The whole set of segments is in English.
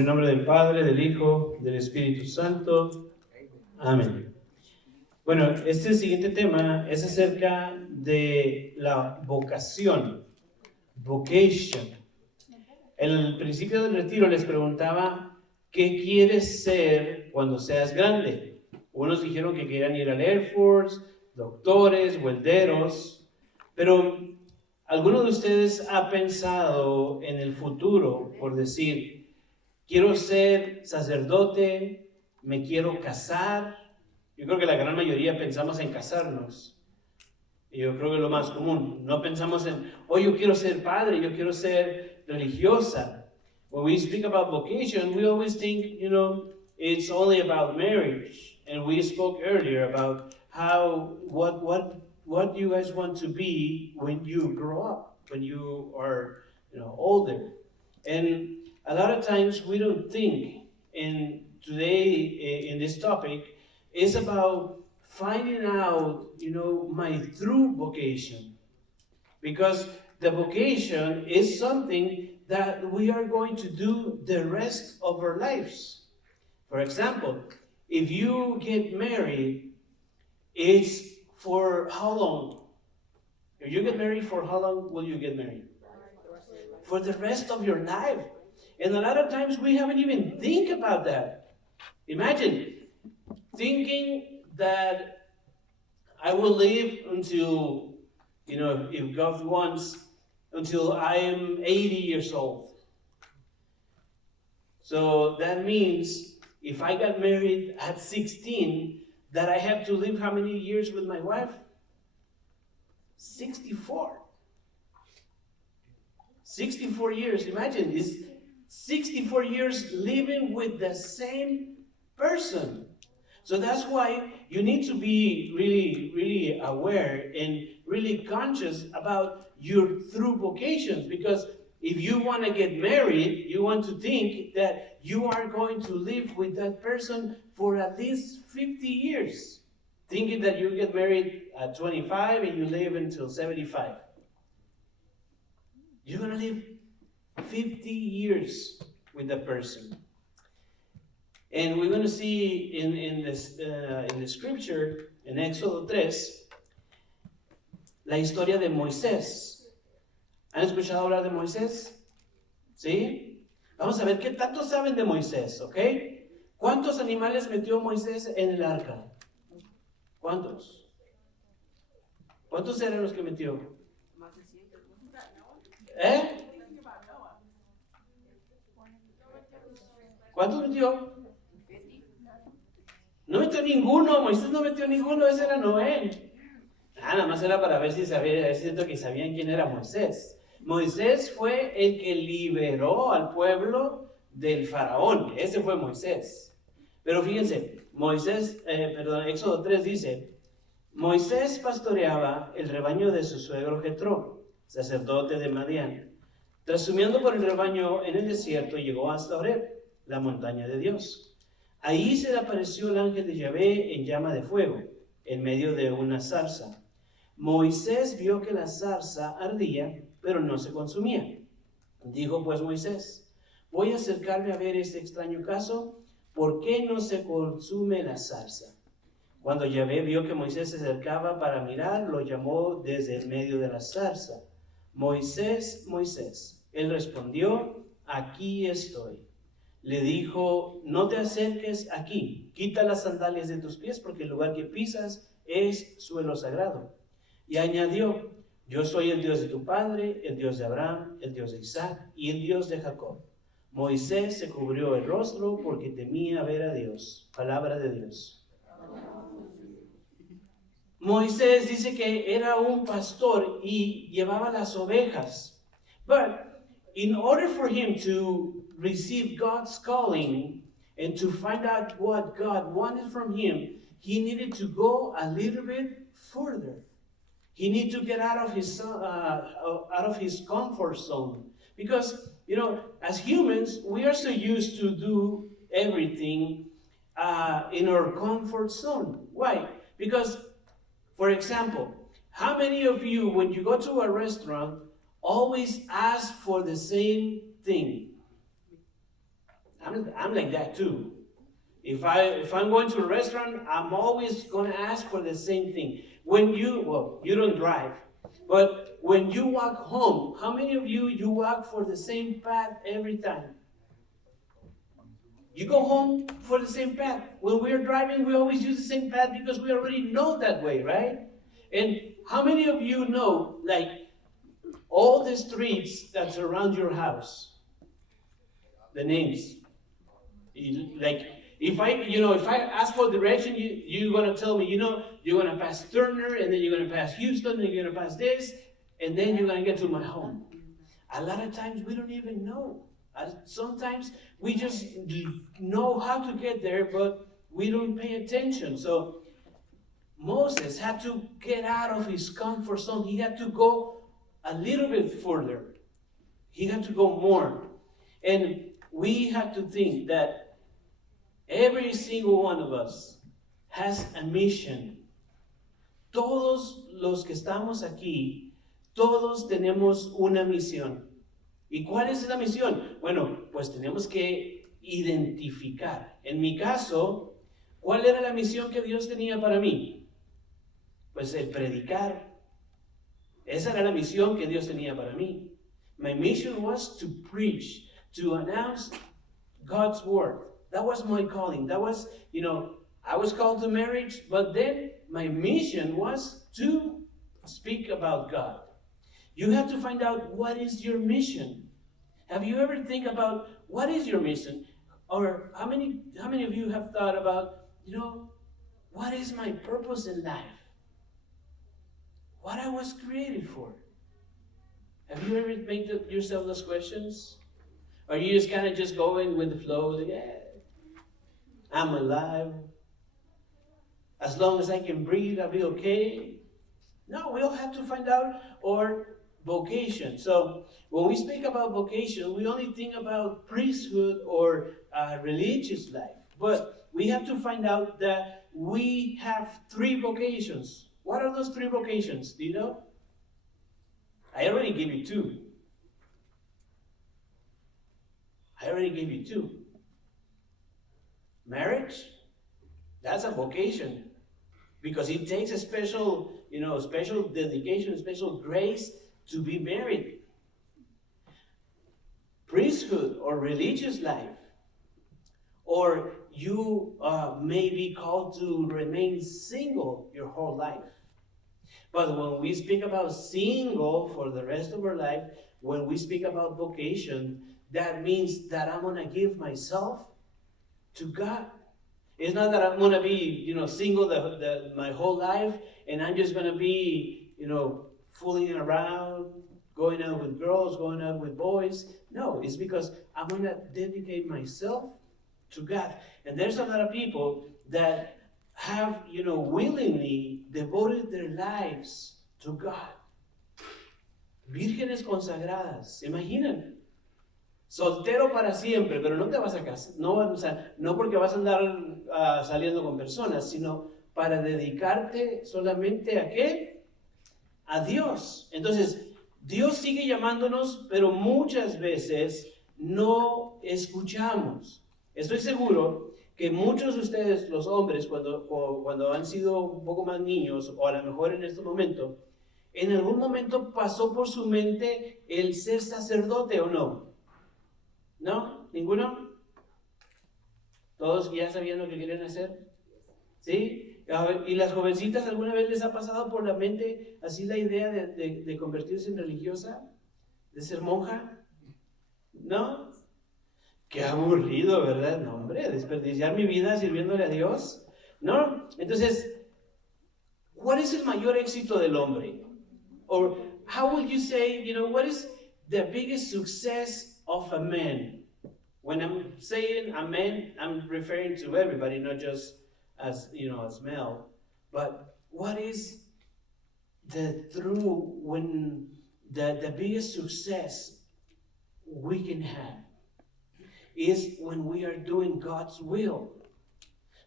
el nombre del Padre, del Hijo, del Espíritu Santo. Amén. Bueno, este siguiente tema es acerca de la vocación. Vocación. En el principio del retiro les preguntaba, ¿qué quieres ser cuando seas grande? Unos dijeron que querían ir al Air Force, doctores, welderos, pero ¿alguno de ustedes ha pensado en el futuro por decir, quiero ser sacerdote, me quiero casar? Yo creo que la gran mayoría pensamos en casarnos. Y yo creo que es lo más común. No pensamos en, yo quiero ser padre, yo quiero ser religiosa. When we speak about vocation, we always think, it's only about marriage. And we spoke earlier about what you guys want to be when you grow up, when you are, older. And a lot of times we don't think, and today in this topic, is about finding out, my true vocation. Because the vocation is something that we are going to do the rest of our lives. For example, if you get married, it's for how long? If you get married, for how long will you get married? For the rest of your life. And a lot of times we haven't even think about that. Imagine thinking that I will live until, if God wants, until I am 80 years old. So that means if I got married at 16, that I have to live how many years with my wife? 64. 64 years, imagine, it's 64 years living with the same person. So that's why you need to be really, really aware and really conscious about your true vocations. Because if you want to get married, you want to think that you are going to live with that person for at least 50 years. Thinking that you get married at 25 and you live until 75. You're going to live 50 years with that person. And we're going to see in the scripture, en Éxodo 3, la historia de Moisés. ¿Han escuchado hablar de Moisés? ¿Sí? Vamos a ver qué tanto saben de Moisés, ¿ok? ¿Cuántos animales metió Moisés en el arca? ¿Cuántos? ¿Cuántos eran los que metió? ¿Cuántos metió? No metió ninguno, Moisés no metió ninguno, ese era Noé. Nada más era para ver si sabían, es cierto que sabían quién era Moisés. Moisés fue el que liberó al pueblo del faraón, ese fue Moisés. Pero fíjense, Éxodo 3 dice, Moisés pastoreaba el rebaño de su suegro Jetro, sacerdote de Madián. Trasumiendo por el rebaño en el desierto, llegó hasta Horeb, la montaña de Dios. Ahí se le apareció el ángel de Yahvé en llama de fuego, en medio de una zarza. Moisés vio que la zarza ardía, pero no se consumía. Dijo pues Moisés, voy a acercarme a ver este extraño caso, ¿por qué no se consume la zarza? Cuando Yahvé vio que Moisés se acercaba para mirar, lo llamó desde el medio de la zarza. Moisés, Moisés. Él respondió, aquí estoy. Le dijo, no te acerques aquí, quita las sandalias de tus pies, porque el lugar que pisas es suelo sagrado. Y añadió, yo soy el Dios de tu padre, el Dios de Abraham, el Dios de Isaac y el Dios de Jacob. Moisés se cubrió el rostro porque temía ver a Dios. Palabra de Dios. Moisés dice que era un pastor y llevaba las ovejas. But in order for him to receive God's calling and to find out what God wanted from him, he needed to go a little bit further. He needed to get out of his comfort zone. Because, as humans, we are so used to do everything in our comfort zone. Why? Because, for example, how many of you, when you go to a restaurant, always ask for the same thing? I'm like that too. If I'm going to a restaurant, I'm always going to ask for the same thing. You don't drive, but when you walk home, how many of you walk for the same path every time? You go home for the same path. When we're driving, we always use the same path because we already know that way, right? And how many of you know, like, all the streets that surround your house? The names. Like, if I ask for direction, you're going to tell me, you're going to pass Turner, and then you're going to pass Houston, and you're going to pass this, and then you're going to get to my home. A lot of times we don't even know. Sometimes we just know how to get there, but we don't pay attention. So Moses had to get out of his comfort zone. He had to go a little bit further. He had to go more. And we have to think that every single one of us has a mission. Todos los que estamos aquí, todos tenemos una misión. ¿Y cuál es la misión? Bueno, pues tenemos que identificar. En mi caso, ¿cuál era la misión que Dios tenía para mí? Pues el predicar. Esa era la misión que Dios tenía para mí. My mission was to preach, to announce God's word. That was my calling. That was, I was called to marriage, but then my mission was to speak about God. You have to find out what is your mission. Have you ever think about what is your mission? Or how many of you have thought about, what is my purpose in life? What I was created for? Have you ever made yourself those questions? Or you just kind of just going with the flow, like, I'm alive. As long as I can breathe, I'll be okay. No, we all have to find out our vocation. So when we speak about vocation, we only think about priesthood or religious life. But we have to find out that we have 3 vocations. What are those 3 vocations? Do you know? I already gave you 2. Marriage, that's a vocation. Because it takes a special dedication, special grace to be married. Priesthood or religious life. Or you may be called to remain single your whole life. But when we speak about single for the rest of our life, when we speak about vocation, that means that I'm going to give myself to God. It's not that I'm going to be, single my whole life, and I'm just going to be, fooling around, going out with girls, going out with boys. No, it's because I'm going to dedicate myself to God. And there's a lot of people that have, willingly devoted their lives to God. Vírgenes consagradas, ¿se imaginan? Soltero para siempre, pero no te vas a casar, no porque vas a andar saliendo con personas, sino para dedicarte solamente a ¿qué? A Dios. Entonces, Dios sigue llamándonos, pero muchas veces no escuchamos. Estoy seguro que muchos de ustedes, los hombres, cuando han sido un poco más niños, o a lo mejor en este momento, en algún momento pasó por su mente el ser sacerdote o no. ¿No? ¿Ninguno? ¿Todos ya sabían lo que querían hacer? ¿Sí? ¿Y las jovencitas alguna vez les ha pasado por la mente así la idea de convertirse en religiosa? ¿De ser monja? ¿No? Qué aburrido, ¿verdad? No, hombre, desperdiciar mi vida sirviéndole a Dios. ¿No? Entonces, ¿cuál es el mayor éxito del hombre? Or how would you say, what is the biggest success of a man? When I'm saying a man, I'm referring to everybody, not just as male. But what is the biggest success we can have is when we are doing God's will.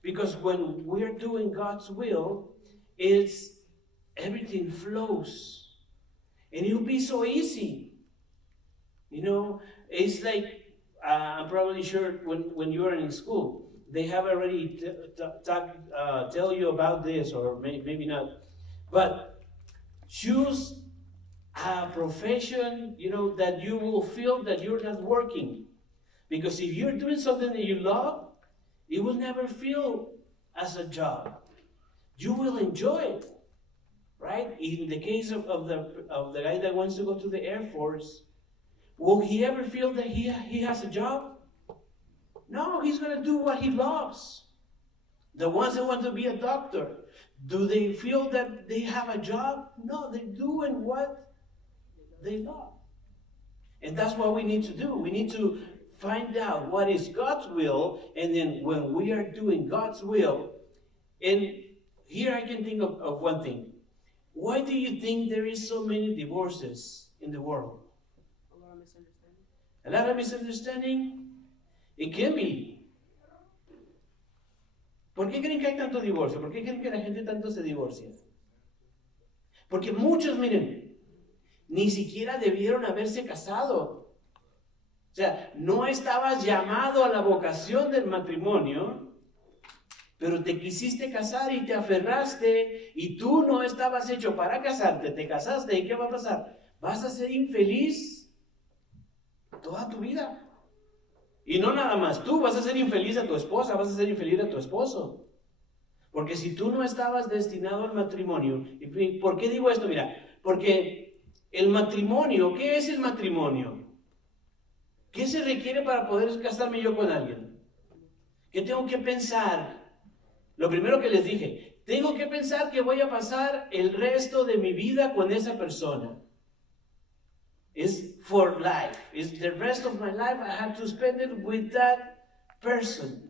Because when we are doing God's will, everything flows. And it will be so easy. It's like, I'm probably sure when you are in school, they have already tell you about this, or maybe not. But choose a profession, that you will feel that you're not working. Because if you're doing something that you love, it will never feel as a job. You will enjoy it, right? In the case of the guy that wants to go to the Air Force, will he ever feel that he has a job? No, he's going to do what he loves. The ones that want to be a doctor, do they feel that they have a job? No, they're doing what they love. And that's what we need to do. We need to find out what is God's will, and then when we are doing God's will, and here I can think of one thing. Why do you think there is so many divorces in the world? A lot of misunderstanding. A lot of misunderstanding? It can be. ¿Por qué creen que hay tanto divorcio? ¿Por qué creen que la gente tanto se divorcia? Porque muchos, miren, ni siquiera debieron haberse casado. O sea, no estabas llamado a la vocación del matrimonio, pero te quisiste casar y te aferraste, y tú no estabas hecho para casarte, te casaste, ¿y qué va a pasar? Vas a ser infeliz toda tu vida. Y no nada más tú, vas a ser infeliz a tu esposa, vas a ser infeliz a tu esposo. Porque si tú no estabas destinado al matrimonio, ¿y por qué digo esto? Mira, porque el matrimonio, ¿qué es el matrimonio? ¿Qué se requiere para poder casarme yo con alguien? ¿Qué tengo que pensar? Lo primero que les dije, tengo que pensar que voy a pasar el resto de mi vida con esa persona. It's for life. It's the rest of my life. I have to spend it with that person.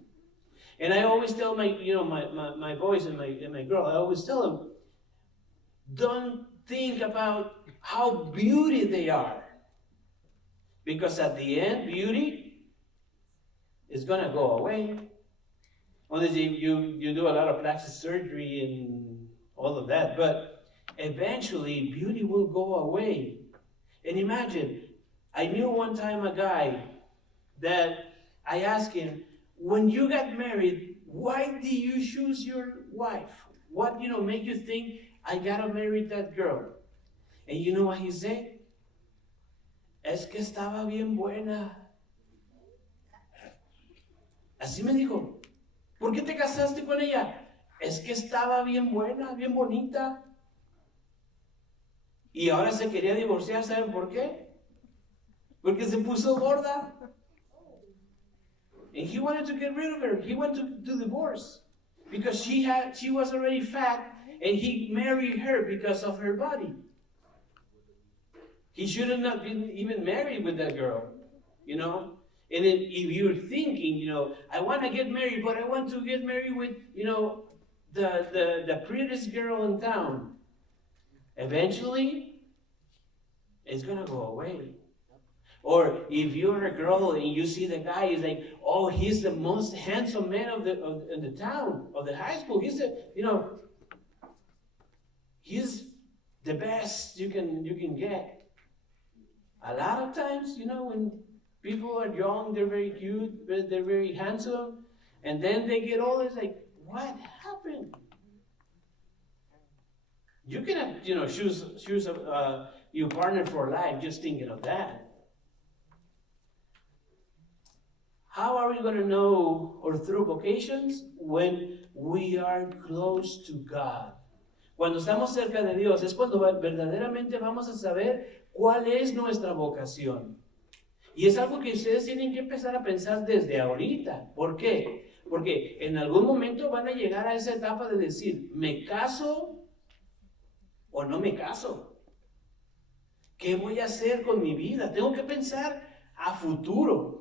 And I always tell my boys and my girl, I always tell them, don't think about how beauty they are. Because at the end, beauty is going to go away. Unless you do a lot of plastic surgery and all of that. But eventually, beauty will go away. And imagine, I knew one time a guy that I asked him, when you got married, why did you choose your wife? What, made you think, I gotta marry that girl? And you know what he said? Es que estaba bien buena. Así me dijo. ¿Por qué te casaste con ella? Es que estaba bien buena, bien bonita. Y ahora se quería divorciar, ¿saben por qué? Porque se puso gorda. And he wanted to get rid of her. He wanted to divorce. Because she was already fat, and he married her because of her body. He should have not been even married with that girl, And then if you're thinking, I want to get married, but I want to get married with, the prettiest girl in town. Eventually, it's going to go away. Or if you're a girl and you see the guy, he's like, oh, he's the most handsome man of the town, of the high school. He's he's the best you can get. A lot of times, when people are young, they're very cute, they're very handsome, and then they get old, it's like, what happened? You cannot, choose your partner for life just thinking of that. How are we going to know or through vocations? When we are close to God. Cuando estamos cerca de Dios es cuando verdaderamente vamos a saber cuál es nuestra vocación. Y es algo que ustedes tienen que empezar a pensar desde ahorita. ¿Por qué? Porque en algún momento van a llegar a esa etapa de decir, ¿me caso o no me caso? ¿Qué voy a hacer con mi vida? Tengo que pensar a futuro.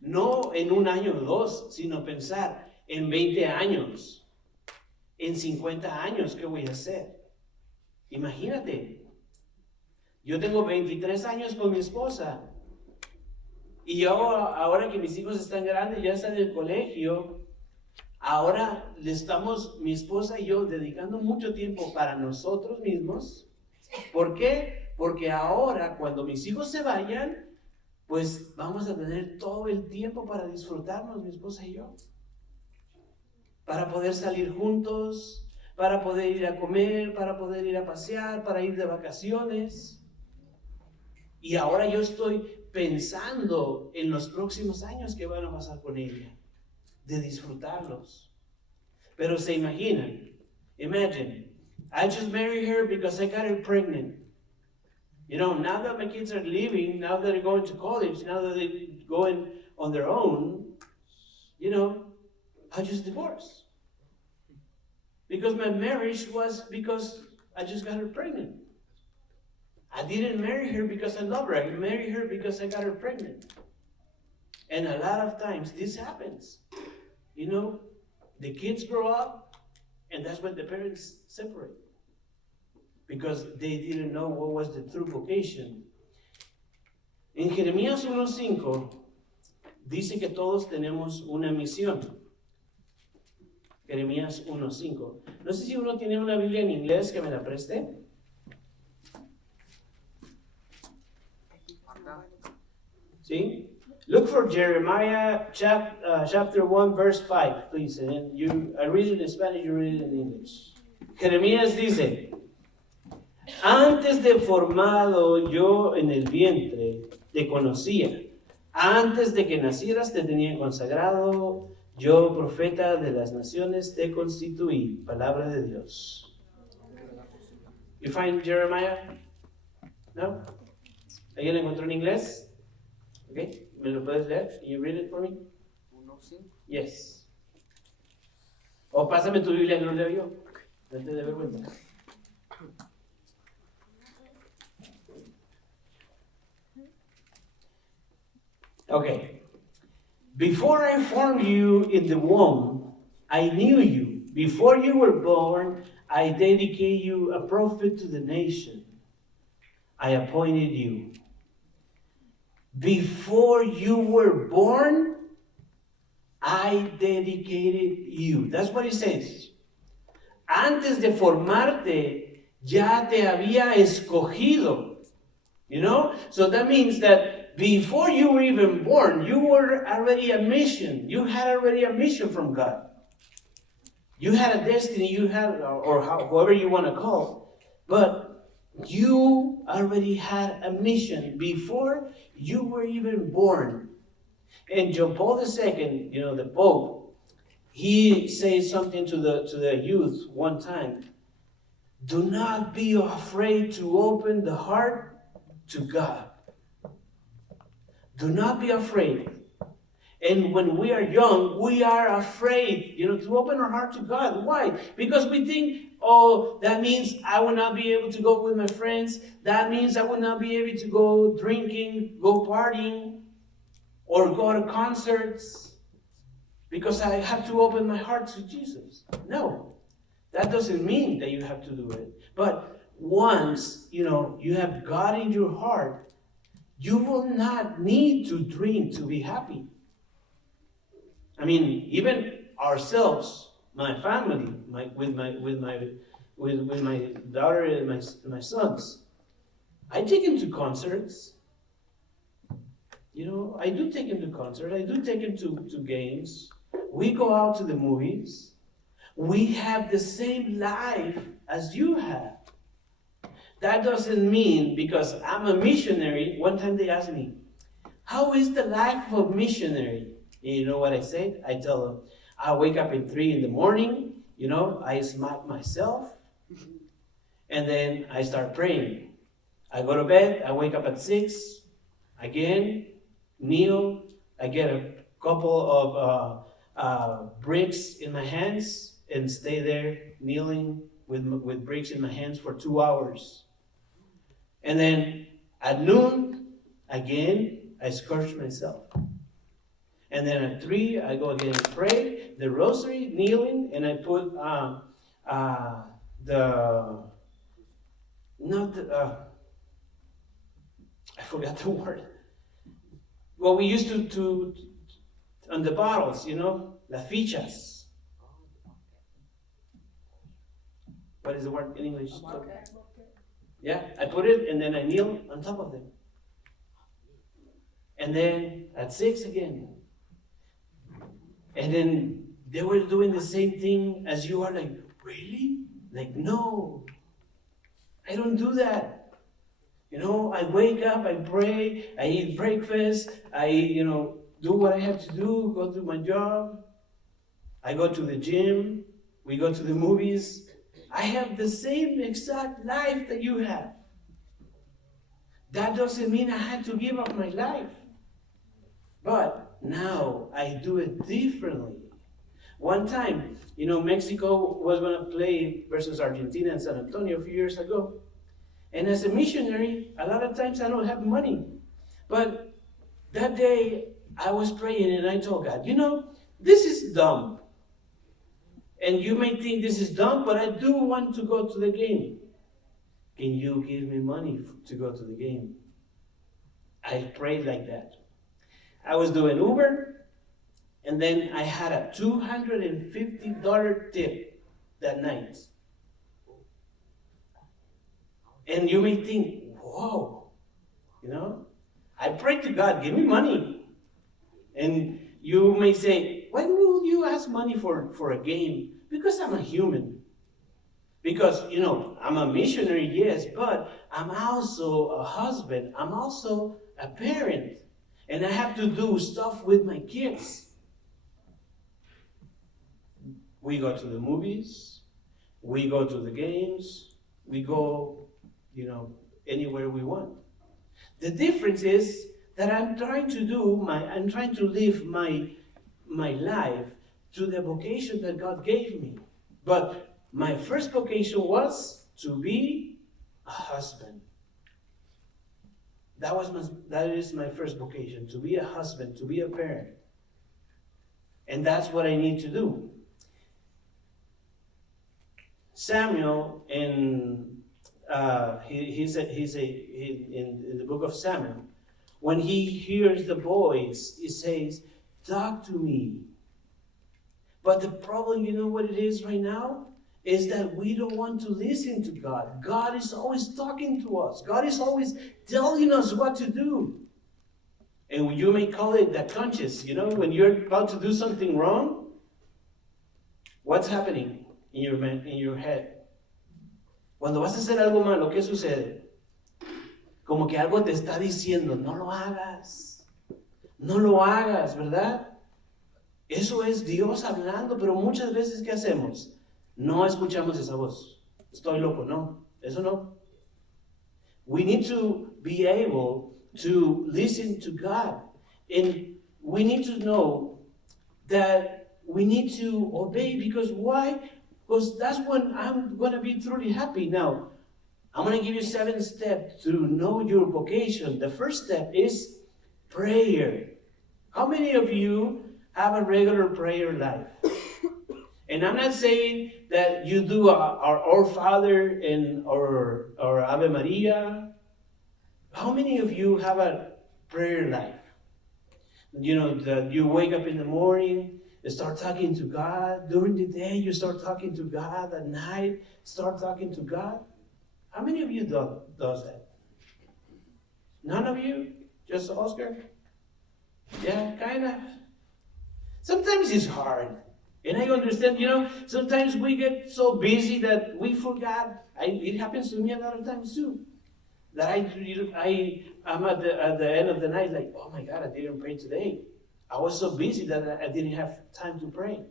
No en un año o dos, sino pensar en 20 años, en 50 años, ¿qué voy a hacer? Imagínate, yo tengo 23 años con mi esposa, y ahora que mis hijos están grandes, ya están en el colegio, ahora le estamos, mi esposa y yo, dedicando mucho tiempo para nosotros mismos. ¿Por qué? Porque ahora, cuando mis hijos se vayan, pues vamos a tener todo el tiempo para disfrutarnos, mi esposa y yo. Para poder salir juntos, para poder ir a comer, para poder ir a pasear, para ir de vacaciones. Y ahora yo estoy pensando en los próximos años que van a pasar con ella, de disfrutarlos. Pero se imaginan, imagine, I just married her because I got her pregnant. You know, now that my kids are leaving, now that they're going to college, now that they're going on their own, you know, I just divorced. Because my marriage was because I just got her pregnant. I didn't marry her because I love her. I married her because I got her pregnant. And a lot of times this happens. You know, the kids grow up, and that's when the parents separate. Because they didn't know what was the true vocation. En Jeremías 1:5 dice que todos tenemos una misión. Jeremías 1:5. No sé si uno tiene una Biblia en inglés que me la preste. ¿Sí? Look for Jeremiah chapter 1 verse 5, please. And I read it in Spanish, you read it in English. Jeremías dice: antes de formado yo en el vientre te conocía. Antes de que nacieras te tenía consagrado. Yo, profeta de las naciones, te constituí. Palabra de Dios. You find Jeremiah? No? ¿Alguien lo encontró en inglés? Okay. ¿Me lo puedes leer? Can you read it for me? 1:5. Yes. O pásame tu Biblia, no lo leo yo. No te dé vergüenza. Okay. Before I formed you in the womb, I knew you. Before you were born, I dedicated you a prophet to the nation. I appointed you. Before you were born, I dedicated you. That's what it says. Antes de formarte, ya te había escogido. You know? So that means that before you were even born, you were already a mission. You had already a mission from God. You had a destiny, you had, or however you want to call it. But you already had a mission before you were even born. And John Paul II, you know, the Pope, he says something to the youth one time. Do not be afraid to open the heart to God. Do not be afraid. And when we are young, we are afraid, you know, to open our heart to God. Why? Because we think, oh, that means I will not be able to go with my friends. That means I will not be able to go drinking, go partying, or go to concerts, because I have to open my heart to Jesus. No, that doesn't mean that you have to do it. But once, you know, you have God in your heart, you will not need to drink to be happy. I mean, even ourselves, my family, with my daughter and my sons, I take them to concerts. You know, I do take them to concerts. I do take them to games. We go out to the movies. We have the same life as you have. That doesn't mean, because I'm a missionary, one time they asked me, how is the life of a missionary? And you know what I say? I tell them, I wake up at 3 a.m, you know, I smack myself, and then I start praying. I go to bed, I wake up at 6, again, kneel, I get a couple of bricks in my hands, and stay there kneeling with bricks in my hands for 2 hours. And then at noon, again, I scourge myself. And then at 3, I go again and pray the rosary, kneeling, and I put I forgot the word. Well, we used to on the bottles, you know, las fichas. What is the word in English? Yeah, I put it and then I kneel on top of them. And then at 6 again. And then they were doing the same thing as you are, like, really? Like, no, I don't do that. I wake up, I pray, I eat breakfast, I, do what I have to do, go to my job, I go to the gym, we go to the movies. I have the same exact life that you have. That doesn't mean I had to give up my life. But now I do it differently. One time, Mexico was going to play versus Argentina in San Antonio a few years ago. And as a missionary, a lot of times I don't have money. But that day, I was praying and I told God, this is dumb. And you may think this is dumb, but I do want to go to the game. Can you give me money to go to the game? I prayed like that. I was doing Uber, and then I had a $250 tip that night. And you may think, whoa, I prayed to God, give me money. And you may say, why will you ask money for a game? Because I'm a human. Because, I'm a missionary, yes, but I'm also a husband. I'm also a parent. And I have to do stuff with my kids. We go to the movies. We go to the games. We go, anywhere we want. The difference is that I'm trying to live my life to the vocation that God gave me. But my first vocation was to be a husband. That is my first vocation, to be a husband, to be a parent. And that's what I need to do. Samuel, in the book of Samuel, when he hears the voice, he says, talk to me. But the problem, you know what it is right now? Is that we don't want to listen to God. God is always talking to us. God is always telling us what to do. And you may call it the conscience. When you're about to do something wrong, what's happening in your head? Cuando vas a hacer algo malo, ¿qué sucede? Como que algo te está diciendo, no lo hagas. No lo hagas, ¿verdad? Eso es Dios hablando, pero muchas veces, ¿qué hacemos? No escuchamos esa voz. Estoy loco, no. Eso no. We need to be able to listen to God. And we need to know that we need to obey, because why? Because that's when I'm going to be truly happy. Now, I'm going to give you 7 steps to know your vocation. The first step is prayer. How many of you have a regular prayer life? And I'm not saying that you do our Father and our Ave Maria. How many of you have a prayer life? That you wake up in the morning, you start talking to God. During the day, you start talking to God. At night, start talking to God. How many of you does that? None of you? Just Oscar? Yeah, kind of. Sometimes it's hard. And I understand, sometimes we get so busy that we forgot. It happens to me a lot of times too. That I'm at the end of the night like, oh my God, I didn't pray today. I was so busy that I didn't have time to pray.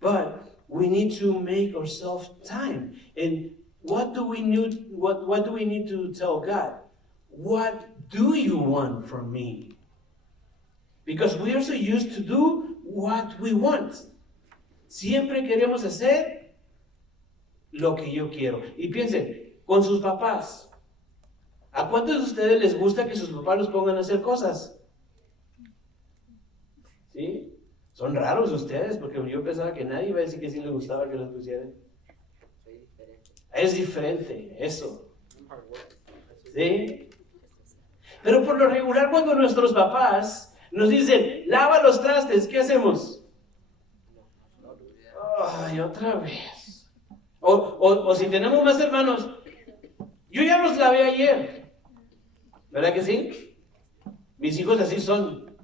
But we need to make ourselves time. And what do we need? What do we need to tell God? What do you want from me? Because we are so used to do what we want. Siempre queremos hacer lo que yo quiero. Y piensen, con sus papás. ¿A cuántos de ustedes les gusta que sus papás los pongan a hacer cosas? ¿Sí? Son raros ustedes, porque yo pensaba que nadie iba a decir que sí les gustaba que los pusieran. Es diferente, eso. ¿Sí? Pero por lo regular, cuando nuestros papás nos dicen, lava los trastes, ¿qué hacemos? Ay, otra vez. O si tenemos más hermanos, yo ya los lavé ayer. ¿Verdad que sí? Mis hijos así son.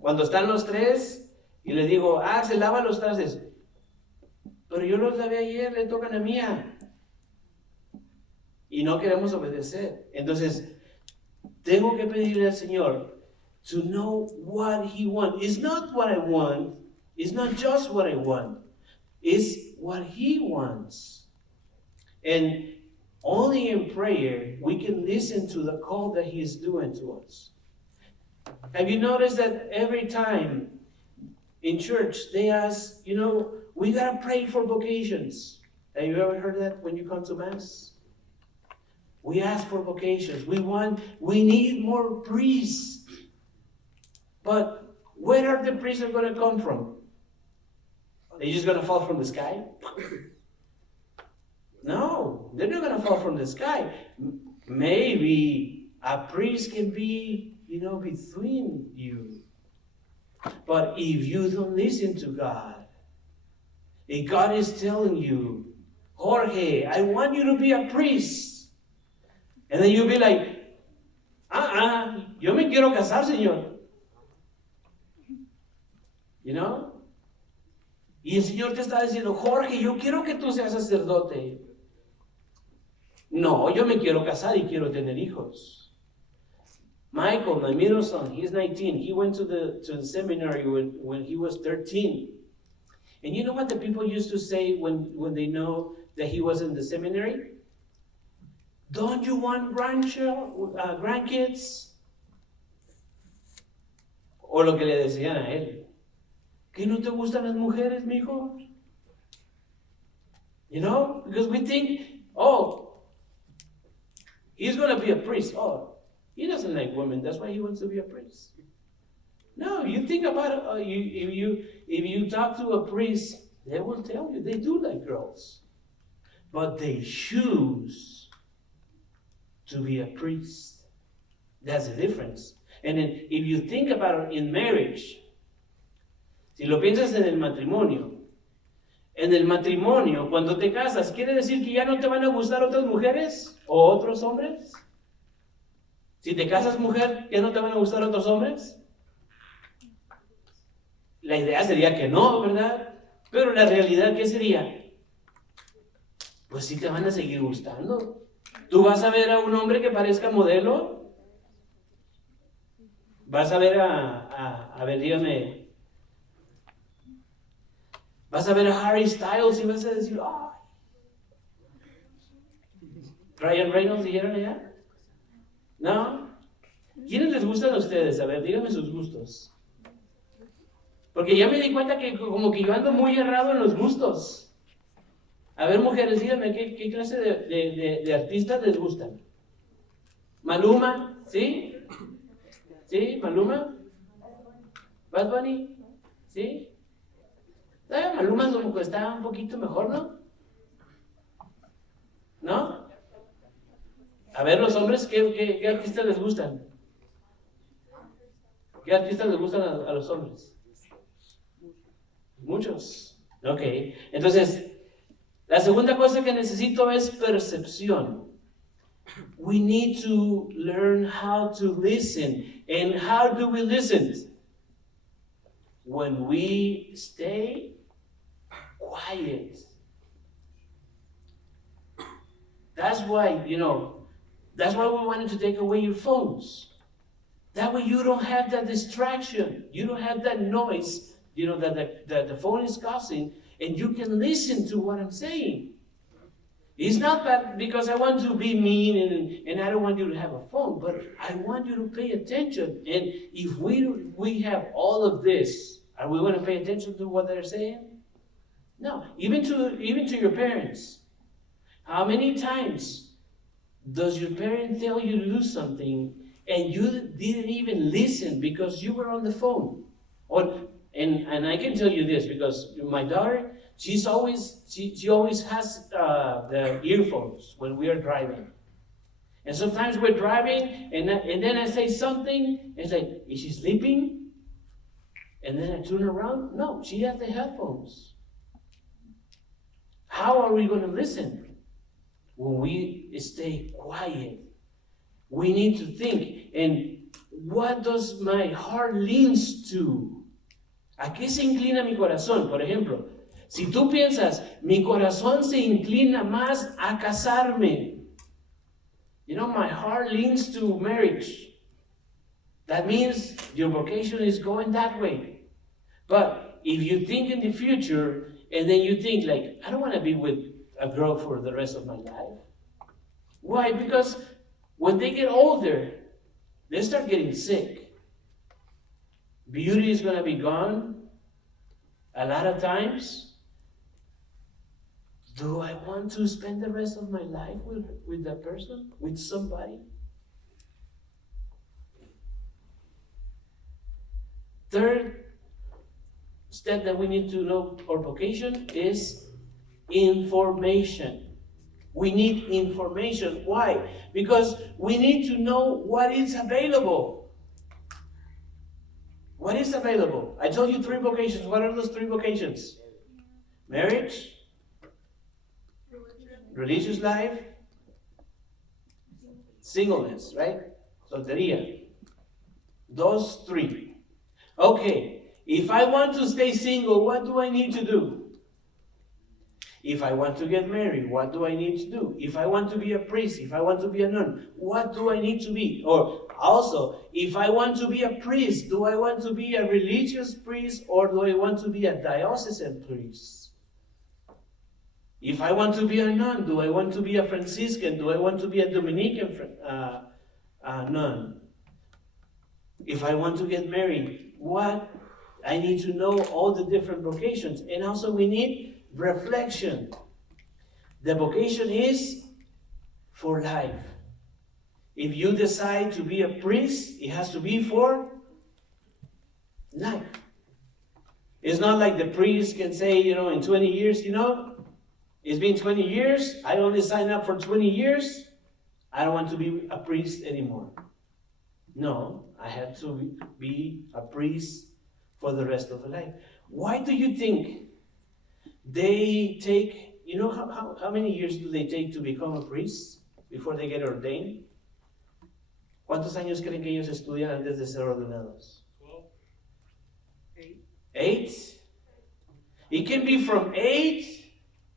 Cuando están los tres y les digo, se lava los trastes. Pero yo los lavé ayer, le tocan a mía. Y no queremos obedecer. Entonces, tengo que pedirle al Señor to know what He wants. It's not what I want. It's not just what I want. It's what He wants. And only in prayer we can listen to the call that He is doing to us. Have you noticed that every time in church they ask, we gotta pray for vocations. Have you ever heard that when you come to Mass? We ask for vocations. We need more priests. But where are the priests going to come from? Are they just going to fall from the sky? No, they're not going to fall from the sky. Maybe a priest can be, between you. But if you don't listen to God, if God is telling you, Jorge, I want you to be a priest. And then you'll be like, yo me quiero casar, Señor. Y el Señor te está diciendo, Jorge, yo quiero que tú seas sacerdote. No, yo me quiero casar y quiero tener hijos. Michael, my middle son, he's 19. He went to the seminary when he was 13. And you know what the people used to say when they know that he was in the seminary? Don't you want grandkids? O lo que le decían a él. ¿Que no te gustan las mujeres, mijo? Because we think, he's going to be a priest. He doesn't like women. That's why he wants to be a priest. No, you think about it. If you talk to a priest, they will tell you they do like girls. But they choose to be a priest. That's the difference. And then if you think about it in marriage, si lo piensas en el matrimonio, cuando te casas, ¿quiere decir que ya no te van a gustar otras mujeres o otros hombres? Si te casas mujer, ¿ya no te van a gustar otros hombres? La idea sería que no, ¿verdad? Pero la realidad, ¿qué sería? Pues sí te van a seguir gustando. ¿Tú vas a ver a un hombre que parezca modelo? ¿Vas a ver a ver, dígame, vas a ver a Harry Styles y vas a decir, Ryan Reynolds dijeron allá? ¿No? ¿Quiénes les gustan a ustedes? A ver, díganme sus gustos. Porque ya me di cuenta que como que yo ando muy errado en los gustos. A ver, mujeres, díganme, ¿qué clase de artistas les gustan? ¿Maluma? ¿Sí? ¿Sí? ¿Maluma? ¿Bad Bunny? ¿Sí? Maluma como que está un poquito mejor, ¿no? ¿No? A ver, los hombres, ¿qué artistas les gustan? ¿Qué artistas les gustan a los hombres? Muchos. Ok. Entonces, la segunda cosa que necesito es percepción. We need to learn how to listen. And how do we listen? When we stay quiet. That's why, that's why we wanted to take away your phones. That way you don't have that distraction. You don't have that noise, that the phone is causing, and you can listen to what I'm saying. It's not that because I want to be mean and I don't want you to have a phone, but I want you to pay attention. And if we have all of this, are we going to pay attention to what they're saying? No. Even to your parents. How many times does your parent tell you to do something and you didn't even listen because you were on the phone? And I can tell you this because my daughter, she always has the earphones when we are driving. And sometimes we're driving and then I say something, it's like, is she sleeping? And then I turn around, no, she has the headphones. How are we going to listen? When we stay quiet. We need to think. And what does my heart leans to? ¿A qué se inclina mi corazón? Por ejemplo, si tú piensas, mi corazón se inclina más a casarme. You know, my heart leans to marriage. That means your vocation is going that way. But if you think in the future, and then you think like, I don't want to be with a girl for the rest of my life. Why? Because when they get older, they start getting sick. Beauty is going to be gone a lot of times. Do I want to spend the rest of my life with that person? With somebody? Third step that we need to know our vocation is information. We need information. Why? Because we need to know what is available. What is available? I told you 3 vocations. What are those 3 vocations? Marriage, religious life, singleness, right? Soltería. Those 3. Okay, if I want to stay single, what do I need to do? If I want to get married, what do I need to do? If I want to be a priest, if I want to be a nun, what do I need to be? Or also, if I want to be a priest, do I want to be a religious priest or do I want to be a diocesan priest? If I want to be a nun, do I want to be a Franciscan? Do I want to be a Dominican nun? If I want to get married, what? I need to know all the different vocations. And also we need reflection. The vocation is for life. If you decide to be a priest, it has to be for life. It's not like the priest can say, in 20 years, it's been 20 years, I only signed up for 20 years, I don't want to be a priest anymore. No, I have to be a priest for the rest of the life. Why do you think they take, how many years do they take to become a priest before they get ordained? ¿Cuántos años creen que ellos estudian antes de ser ordenados? 8? It can be from 8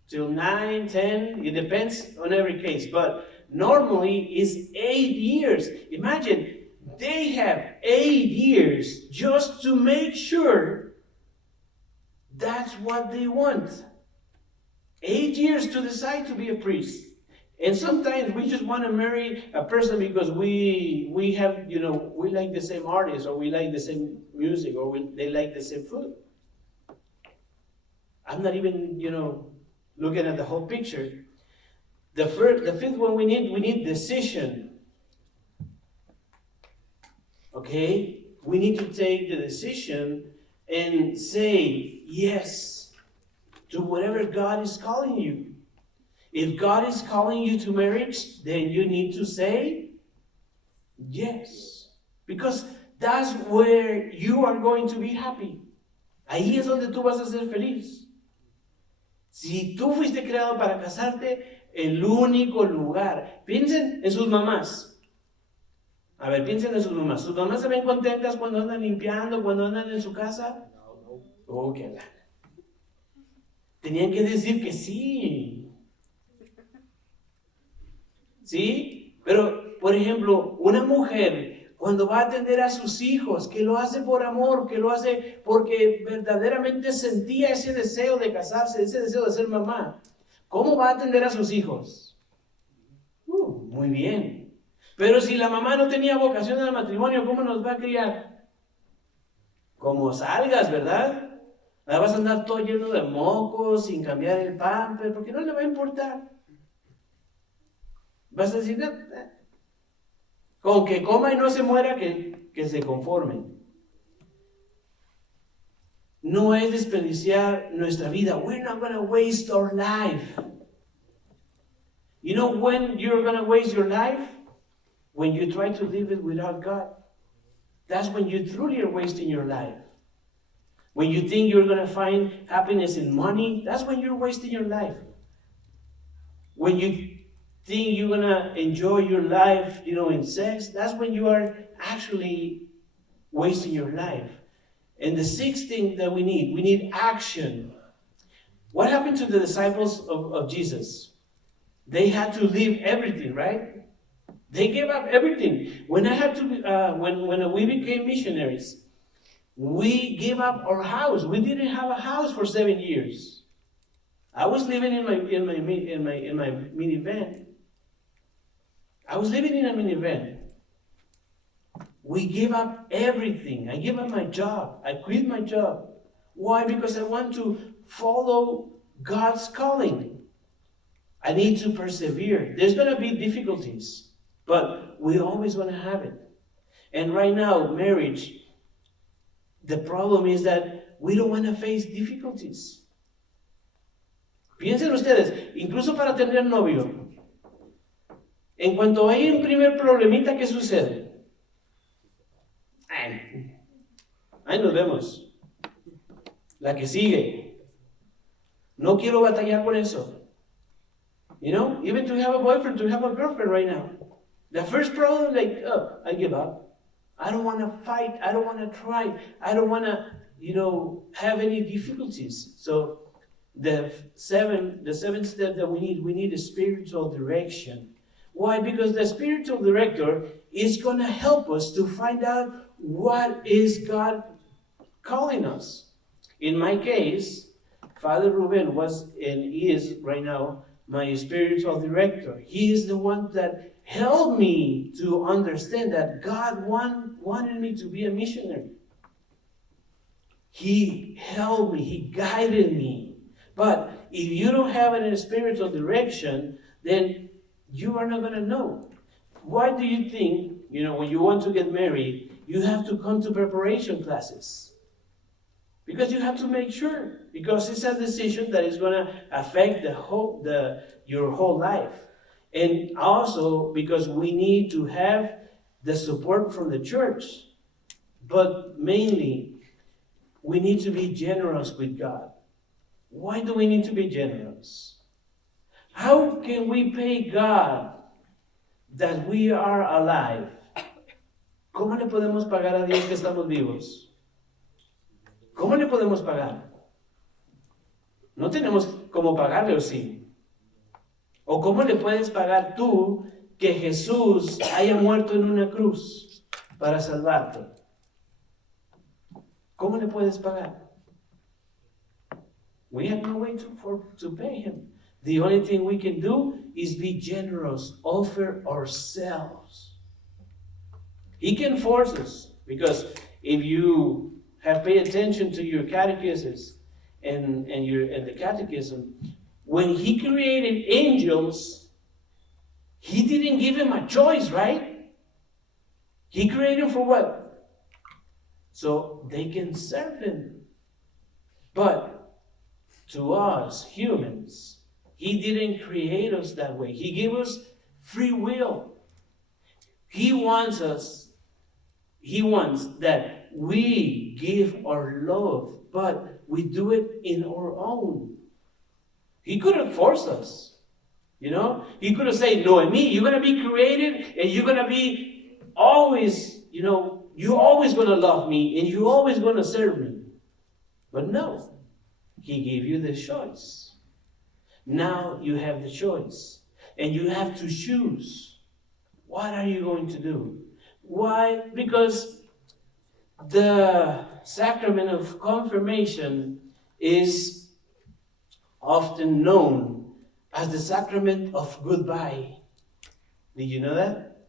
till 9, 10. It depends on every case. But normally it's 8 years. Imagine, they have 8 years just to make sure that's what they want. 8 years to decide to be a priest. And sometimes we just want to marry a person because we have, we like the same artist, or we like the same music, or they like the same food. I'm not even, looking at the whole picture. The 5th one we need decision. Okay? We need to take the decision and say yes to whatever God is calling you. If God is calling you to marriage, then you need to say yes. Because that's where you are going to be happy. Ahí es donde tú vas a ser feliz. Si tú fuiste creado para casarte, el único lugar. Piensen en sus mamás. A ver, piensen en sus mamás. ¿Sus mamás se ven contentas cuando andan limpiando, cuando andan en su casa? No. Oh, qué gana. Tenían que decir que sí. ¿Sí? Pero, por ejemplo, una mujer, cuando va a atender a sus hijos, que lo hace por amor, que lo hace porque verdaderamente sentía ese deseo de casarse, ese deseo de ser mamá, ¿cómo va a atender a sus hijos? Muy bien. Pero si la mamá no tenía vocación al matrimonio, ¿cómo nos va a criar? Como salgas, ¿verdad? La vas a andar todo lleno de mocos, sin cambiar el pamper, porque no le va a importar. Vas a decir, con que coma y no se muera, que se conforme. No es desperdiciar nuestra vida. We're not going to waste our life. You know when you're going to waste your life? When you try to live it without God. That's when you truly are wasting your life. When you think you're going to find happiness in money, that's when you're wasting your life. When you think you're gonna enjoy your life, in sex, that's when you are actually wasting your life. And the sixth thing that we need action. What happened to the disciples of Jesus? They had to leave everything, right? They gave up everything. When we became missionaries, we gave up our house. We didn't have a house for 7 years. I was living in my minivan. I was living in a minivan. We gave up everything. I gave up my job. I quit my job. Why? Because I want to follow God's calling. I need to persevere. There's going to be difficulties, but we always want to have it. And right now, marriage, the problem is that we don't want to face difficulties. Piensen ustedes, incluso para tener novio, en cuanto hay un primer problemita, ¿qué sucede? Ahí nos vemos. La que sigue. No quiero batallar con eso. Even to have a boyfriend, to have a girlfriend right now. The first problem, I give up. I don't want to fight. I don't want to try. I don't want to, have any difficulties. So the seventh step that we need a spiritual direction. Why? Because the spiritual director is going to help us to find out what is God calling us. In my case, Father Ruben was and is right now my spiritual director. He is the one that helped me to understand that God wanted me to be a missionary. He helped me. He guided me. But if you don't have it in a spiritual direction, then you are not going to know. Why do you think, when you want to get married, you have to come to preparation classes? Because you have to make sure. Because it's a decision that is going to affect your whole life. And also because we need to have the support from the church. But mainly, we need to be generous with God. Why do we need to be generous? How can we pay God that we are alive? ¿Cómo le podemos pagar a Dios que estamos vivos? ¿Cómo le podemos pagar? No tenemos cómo pagarle, ¿o sí? ¿O cómo le puedes pagar tú que Jesús haya muerto en una cruz para salvarte? ¿Cómo le puedes pagar? We have no way to pay him. The only thing we can do is be generous, offer ourselves. He can force us, because if you have paid attention to your catechesis and the catechism, when he created angels, he didn't give them a choice, right? He created them for what? So they can serve him. But to us humans, he didn't create us that way. He gave us free will. He wants that we give our love, but we do it in our own. He could have forced us. He could have said, Noemi, you're going to be created and you're going to be always, you're always going to love me and you're always going to serve me. But no, he gave you the choice. Now you have the choice and you have to choose. What are you going to do? Why? Because the sacrament of confirmation is often known as the sacrament of goodbye. Did you know that?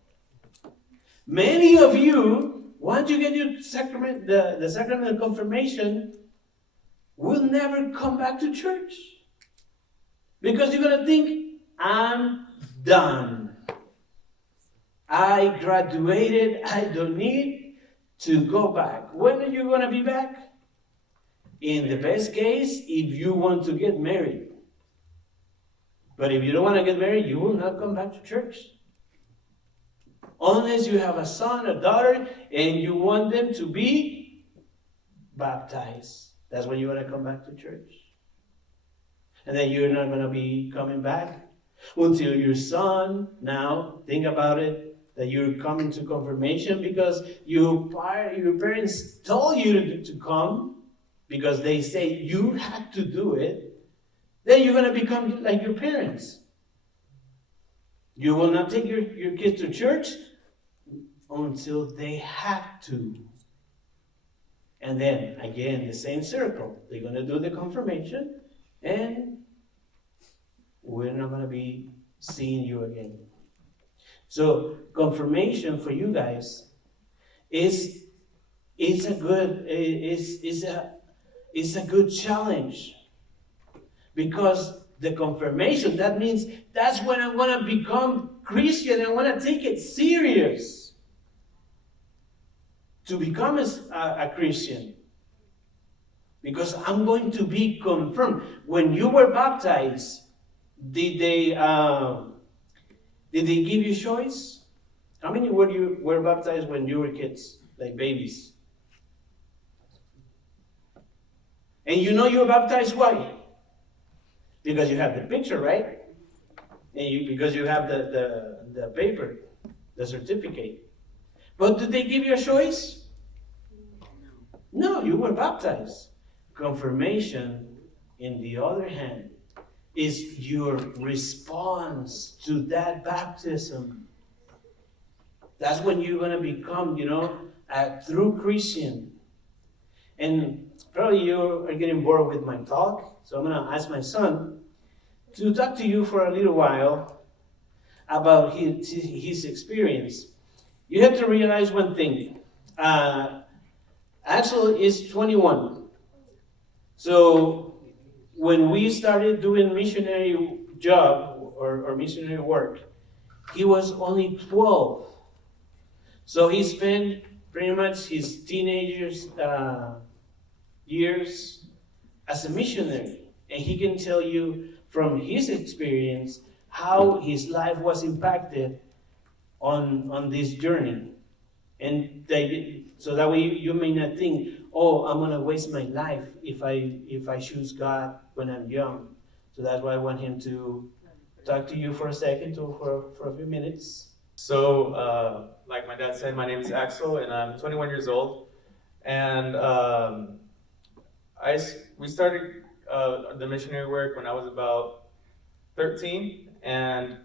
Many of you, once you get your sacrament, the sacrament of confirmation, will never come back to church. Because you're going to think, I'm done. I graduated. I don't need to go back. When are you going to be back? In the best case, if you want to get married. But if you don't want to get married, you will not come back to church. Unless you have a son, a daughter, and you want them to be baptized. That's when you want to come back to church. And then you're not going to be coming back. Until your son, now, think about it, that you're coming to confirmation because your parents told you to come, because they say you had to do it, then you're going to become like your parents. You will not take your kids to church until they have to. And then, again, the same circle. They're going to do the confirmation, and we're not going to be seeing you again. So, confirmation for you guys is a good challenge, because the confirmation, that means that's when I want to become Christian. I want to take it serious to become a Christian, because I'm going to be confirmed. When you were baptized, did they give you choice? How many were baptized when you were kids, like babies? And you know you were baptized, why? Because you have the picture, right? And because you have the paper, the certificate. But did they give you a choice? No, you were baptized. Confirmation, in the other hand, is your response to that baptism. That's when you're going to become, a true Christian. And probably you are getting bored with my talk, so I'm going to ask my son to talk to you for a little while about his experience. You have to realize one thing. Axel is 21. So when we started doing missionary job or missionary work, he was only 12. So he spent pretty much his teenagers years as a missionary. And he can tell you from his experience how his life was impacted on this journey. And so that way you may not think, oh, I'm going to waste my life if I choose God when I'm young. So that's why I want him to talk to you for a second or for a few minutes. So, like my dad said, my name is Axel, and I'm 21 years old. And we started the missionary work when I was about 13. And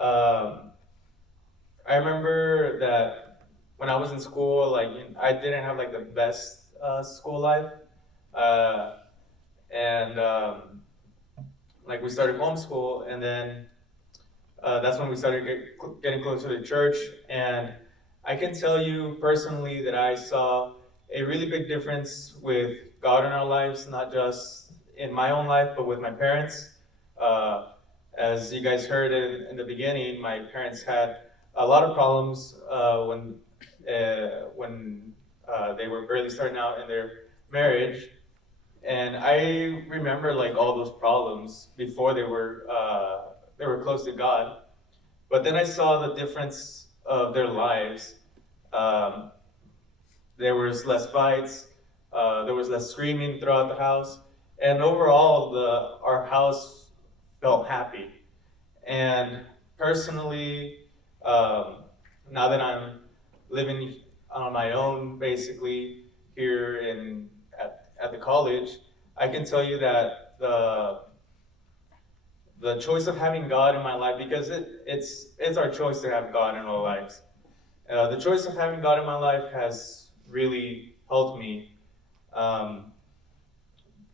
I remember that when I was in school, I didn't have the best school life, and we started homeschool, and then that's when we started getting closer to church. And I can tell you personally that I saw a really big difference with God in our lives, not just in my own life, but with my parents. As you guys heard in the beginning, my parents had a lot of problems when they were barely starting out in their marriage. And I remember all those problems before they were close to God. But then I saw the difference of their lives. There was less fights, there was less screaming throughout the house, and overall our house felt happy. And personally, now that I'm living on my own, basically here at the college, I can tell you that the choice of having God in my life, because it's our choice to have God in our lives. The choice of having God in my life has really helped me,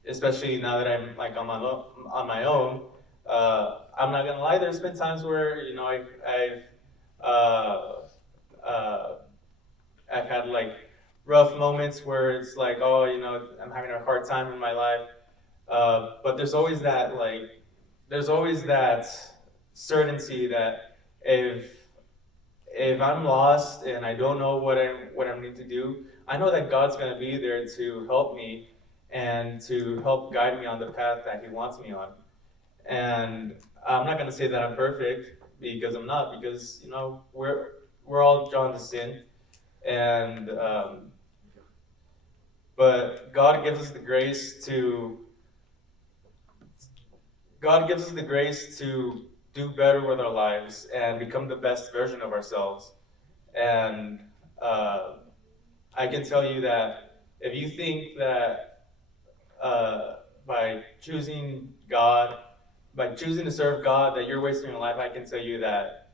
especially now that I'm on my own. I'm not gonna lie. There's been times where I've had rough moments where it's I'm having a hard time in my life. But there's always that certainty that if I'm lost and I don't know what I need to do, I know that God's gonna be there to help me and to help guide me on the path that He wants me on. And I'm not gonna say that I'm perfect, because I'm not, because we're all drawn to sin, and but God gives us the grace to do better with our lives and become the best version of ourselves. And I can tell you that if you think that by choosing to serve God, that you're wasting your life, I can tell you that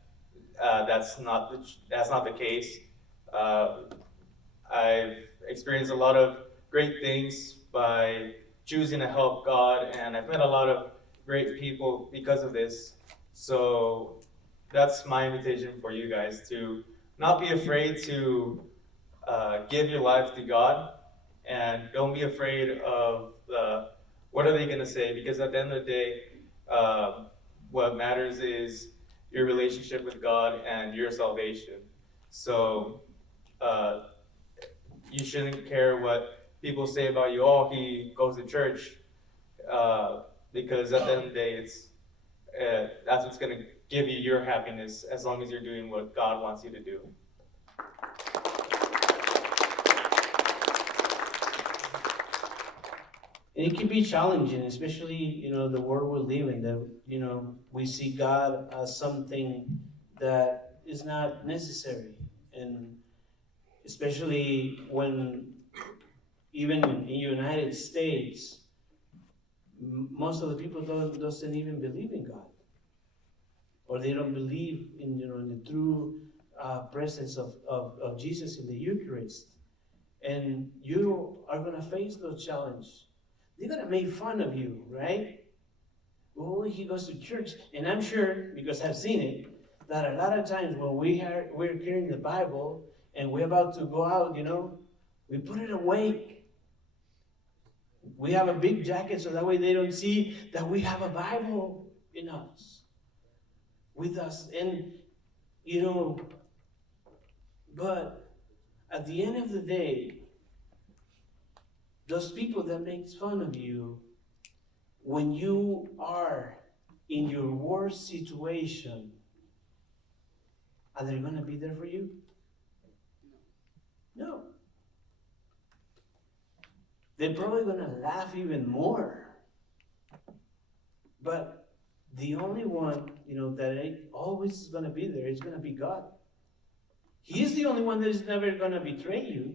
that's not the case. I've experienced a lot of great things by choosing to help God, and I've met a lot of great people because of this. So that's my invitation for you guys, to not be afraid to give your life to God, and don't be afraid of what are they going to say, because at the end of the day, what matters is your relationship with God and your salvation. So you shouldn't care what people say about you. Oh, he goes to church, because at the end of the day, that's what's going to give you your happiness, as long as you're doing what God wants you to do. And it can be challenging, especially, the world we live in, that, we see God as something that is not necessary. And especially when, even in the United States, most of the people doesn't even believe in God. Or they don't believe in the true presence of Jesus in the Eucharist. And you are going to face those challenges. They're going to make fun of you, right? Oh, he goes to church. And I'm sure, because I've seen it, that a lot of times when we're carrying the Bible and we're about to go out, we put it away. We have a big jacket so that way they don't see that we have a Bible in us, with us. And, but at the end of the day, those people that make fun of you, when you are in your worst situation, are they going to be there for you? No. They're probably going to laugh even more. But the only one, that always is going to be there is going to be God. He is the only one that is never going to betray you.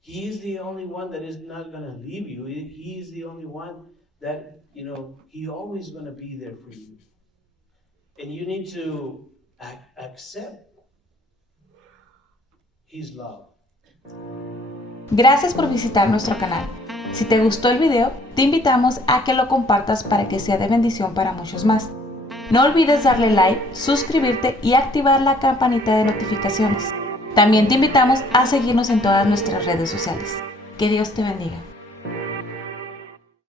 He is the only one that is not going to leave you. He is the only one that, he always going to be there for you. And you need to accept his love. Gracias por visitar nuestro canal. Si te gustó el video, te invitamos a que lo compartas para que sea de bendición para muchos más. No olvides darle like, suscribirte y activar la campanita de notificaciones. También te invitamos a seguirnos en todas nuestras redes sociales. Que Dios te bendiga.